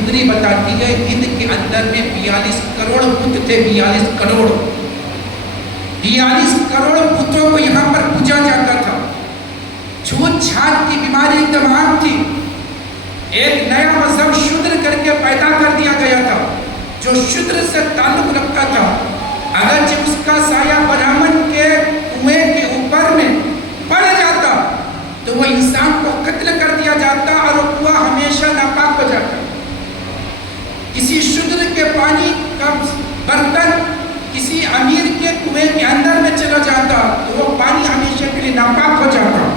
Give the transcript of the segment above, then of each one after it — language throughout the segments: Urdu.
فطری بتاتی ہے ہند کے اندر میں 42 کروڑ بت تھے، 42 کروڑ بتوں کو یہاں پر پوجا جاتا تھا۔ چھوت چھات کی بیماری تمام تھی۔ ایک نیا مذہب شودر کر کے پیدا کر دیا گیا تھا جو شودر سے تعلق رکھتا تھا۔ اگرچہ اس کا سایہ برہمن کے کنویں کے اوپر میں پڑ جاتا تو وہ انسان کو قتل کر دیا جاتا اور وہ کنواں ہمیشہ ناپاک ہو جاتا۔ کسی شودر کے پانی کا برتن کسی امیر کے کنویں کے اندر میں چلا جاتا تو وہ پانی ہمیشہ کے لیے ناپاک ہو جاتا۔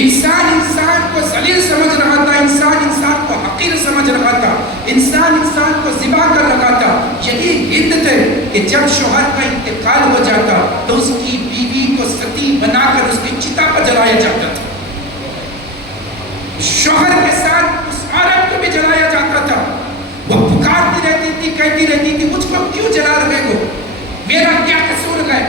انسان کو ذلیل سمجھ رہا تھا، انسان کو حقیر سمجھ رہا تھا، انسان کو ذبح کر رہا تھا۔ یہی ہند تھے کہ جب شوہر کا انتقال ہو جاتا تو اس کی بیوی کو ستی بنا کر اس کی چتا پر جلایا جاتا تھا۔ شوہر کے ساتھ اس عورت کو بھی جلایا جاتا تھا۔ وہ پکارتی رہتی تھی، کہتی رہتی تھی مجھ کو کیوں جلا رہے ہو، میرا کیا قصور ہے،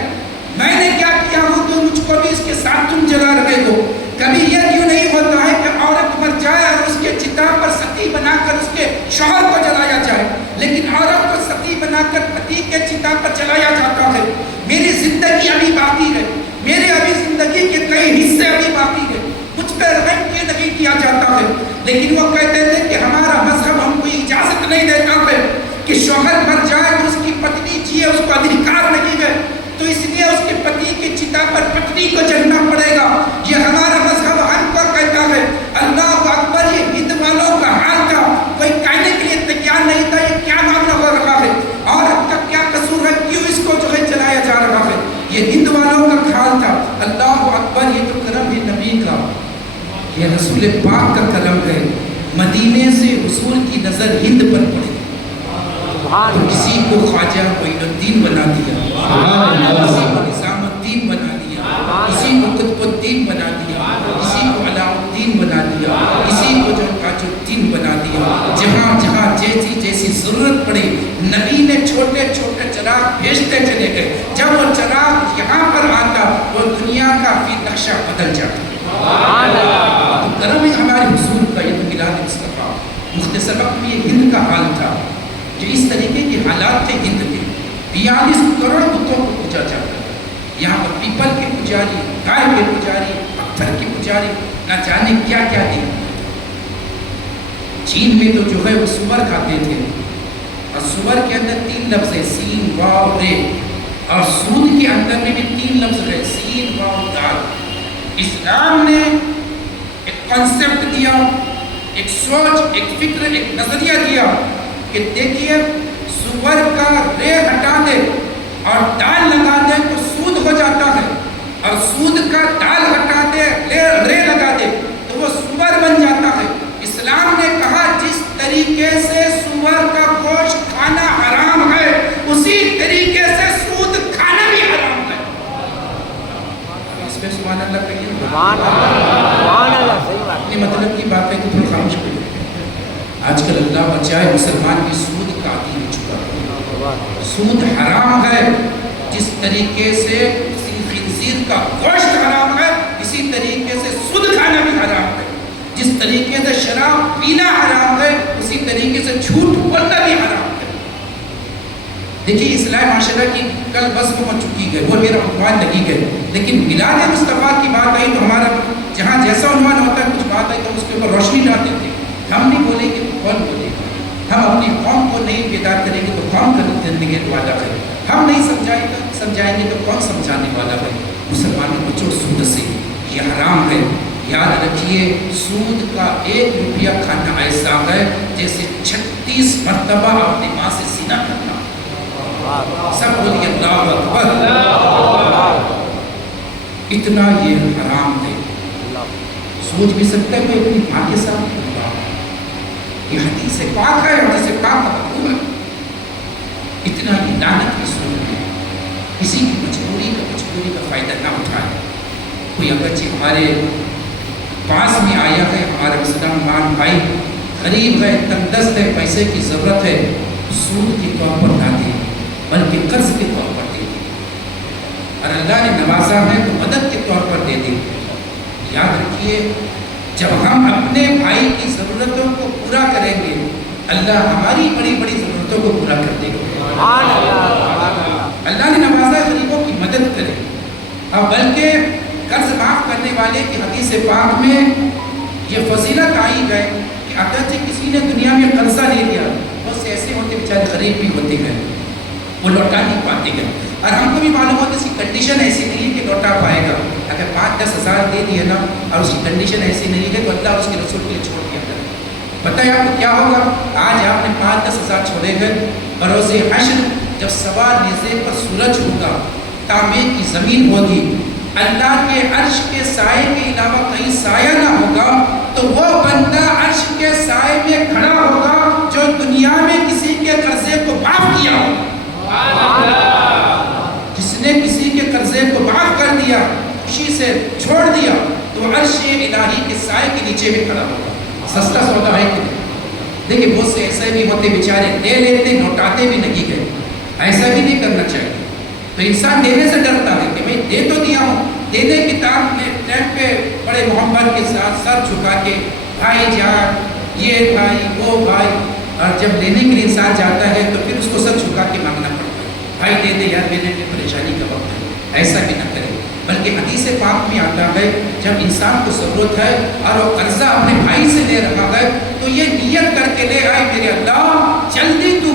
میں نے کیا کیا ہوں تو مجھ کو بھی اس کے ساتھ تم جلا رہے ہو۔ کبھی یہ کیوں نہیں ہوتا ہے کہ عورت مر جائے اور اس کے چتا پر ستی بنا کر اس کے شوہر کو جلایا جائے، لیکن عورت کو ستی بنا کر پتی کے چتا پر جلایا جاتا ہے۔ میری زندگی ابھی باقی ہے، میرے ابھی زندگی کے کئی حصے ابھی باقی ہے، مجھ پہ رحم کیوں نہیں کیا جاتا ہے؟ لیکن وہ کہتے تھے کہ ہمارا مذہب ہم کو اجازت نہیں دیتا ہے کہ شوہر مر جائے تو اس کی پتنی جیے، اس کو ادھیکار نہیں ہے، تو اس لیے اس کے پتی کی چتا پر پتنی کو جلنا پڑے گا۔ یہ ہمارا مذہب ہم کو کہتا ہے۔ اللہ اکبر، یہ ہند والوں کا حال تھا، کوئی کہنے کے لیے تیار نہیں تھا یہ کیا معاملہ ہو رہا ہے، عورت کا کیا قصور ہے، کیوں اس کو جو ہے جلایا جا رہا ہے۔ یہ ہند والوں کا حال تھا۔ اللہ اکبر، یہ تو کرم ہے نبی کا، یہ رسول پاک کا کرم ہے۔ مدینے سے حضور کی نظر ہند پر پڑی تو کسی کو خواجہ معین الدین بنا دیا، کسی کو نظام الدین بنا دیا، کسی کو قطب الدین بنا دیا، کسی کو علاء الدین بنا دیا، کسی کو جو تاج الدین بنا دیا۔ جہاں جہاں جیسی جیسی ضرورت پڑی نبی نے چھوٹے چھوٹے چراغ بھیجتے چلے گئے۔ جب وہ چراغ یہاں پر آتا وہ دنیا کا بھی نقشہ بدل جاتا۔ تو کرم ہے ہمارے حضور کا، یہ تو میلاد مصطفیٰ۔ مختصر وقت میں یہ ہند کا حال تھا جو اس طریقے کے حالات تھے ہند کے۔ 42 کروڑ بتوں کو پوجا جاتا تھا۔ یہاں پر پیپل کے پجاری، گائے کے پجاری، پتھر کے پجاری، نہ جانے کیا کیا دین۔ چین میں تو جو ہے وہ سور کھاتے تھے، اور سور کے اندر 3 لفظ ہے، سین واو رے، اور سود کے اندر میں بھی 3 لفظ ہے، سین واو دال۔ اسلام نے ایک کنسپٹ دیا، ایک سوچ، ایک فکر، ایک نظریہ دیا کہ دیکھیے سور کا رے ہٹا دے اور دال لگا دے تو سود ہو جاتا ہے، اور سود کا دال ہٹا دے رے لگا دے تو وہ سور بن جاتا ہے۔ اسلام نے کہا جس طریقے سے سور کا گوشت کھانا حرام ہے اسی طریقے سے سود کھانا بھی حرام ہے۔ اس پہ سبحان اللہ کہیے، سبحان اللہ۔ اپنی مطلب کی بات ہے تو تھوڑا خاموش کریے۔ آج کل اللہ بچائے مسلمان بھی سود کا عادی ہو چکا ہے۔ سود حرام ہے، جس طریقے سے خنزیر کا گوشت حرام ہے اسی طریقے سے سود کھانا بھی حرام ہے۔ جس طریقے سے شراب پینا حرام ہے اسی طریقے سے جھوٹ بولنا بھی حرام ہے۔ دیکھیے اصلاح معاشرہ کی کل بس ہو چکی ہے، وہ میرا عنوان لگی گئی، لیکن میلاد مصطفیٰ کی بات آئی تو ہمارا جہاں جیسا عنوان ہوتا ہے کچھ بات آئی تو اس کے اوپر روشنی ڈال دیتے ہیں۔ ہم نہیں بولیں گے تو کون بولے گا؟ ہم اپنی قوم کو نہیں بیدار کریں گے تو قوم کا زندگی والا ہے۔ ہم نہیں سمجھائیں گے تو کون سمجھانے والا ہے؟ مسلمانوں کو جو سود سے یہ حرام ہے، یاد رکھیے سود کا 1 روپیہ کھانا ایسا ہے جیسے 36 مرتبہ اپنی ماں سے زنا کرنا۔ سب بولیے اللہ اکبر۔ اتنا یہ حرام ہے، سوچ بھی سکتا ہے کوئی اپنی ماں کے ساتھ؟ یہ حدیث پاک ہے، حدیث پاک مقبول ہے۔ اتنا یہ لعنت کی سود ہے، کسی کی مجبوری کا فائدہ نہ اٹھائے۔ کوئی اگرچہ ہمارے پاس میں آیا ہے، ہمارا مسلمان بھائی غریب ہے، تنگ دست ہے، پیسے کی ضرورت ہے، سود کے طور پر نہ دے بلکہ قرض کے طور پر دے دے، اور اللہ نے نوازا ہے تو مدد کے طور پر دے دے۔ یاد رکھیے جب ہم اپنے بھائی کی ضرورتوں کو پورا کریں گے اللہ ہماری بڑی بڑی ضرورتوں کو پورا کر دے گا۔ اللہ نے نوازا غریبوں کی مدد کرے، اور بلکہ قرض معاف کرنے والے کی حدیث پاک میں یہ فضیلت آئی ہے کہ اگرچہ کسی نے دنیا میں قرضہ لے لیا، بہت سے ایسے ہوتے بیچارے غریب بھی ہوتے ہیں، وہ لوٹا نہیں پاتے ہیں، اور ہم کو بھی معلوم ہوتا ہے اس کی کنڈیشن ایسی نہیں ہے کہ لوٹا پائے گا۔ اگر 5-10 ہزار دے دیے نا اور اس کی کنڈیشن ایسی نہیں ہے تو اللہ اس کے رسول کے لیے چھوڑ دیا کرے۔ پتہ ہے آپ کو کیا ہوگا؟ آج آپ نے 5-10 ہزار چھوڑے گئے، بروز حشر جب سوا نیزے پر سورج ہوگا، تعمیر کی زمین ہوگی، اللہ کے عرش کے سائے کے علاوہ کہیں سایہ نہ ہوگا، تو وہ بندہ عرش کے سائے میں کھڑا ہوگا جو دنیا میں کسی کے قرضے کو معاف کیا ہو۔ جس نے کسی کے قرضے کو معاف کر دیا، خوشی سے چھوڑ دیا، تو عرش الہی کے سائے کے نیچے میں کھڑا ہوگا۔ سستا سودا ہے کہ نہیں؟ دیکھیں بہت سے ایسے بھی ہوتے بیچارے لے لیتے لوٹاتے بھی نہیں گئے، ایسا بھی نہیں کرنا چاہیے۔ تو انسان دینے سے ڈرتا ہے کہ میں دے تو دیا ہوں، دینے کی ٹائم پہ بڑے محبت کے ساتھ سر جھکا کے بھائی جان، یہ بھائی وہ بھائی، اور جب لینے کے لیے انسان جاتا ہے تو پھر اس کو سر جھکا کے مانگنا پڑتا ہے، بھائی دے دے یار میرے لیے پریشانی کا وقت ہے۔ ایسا بھی نہ کرے، بلکہ حدیث پاک میں آتا ہے جب انسان کو ضرورت ہے اور وہ قرضہ اپنے بھائی سے لے رہا ہے تو یہ نیت کر کے لے آئے میرے اللہ جلدی تو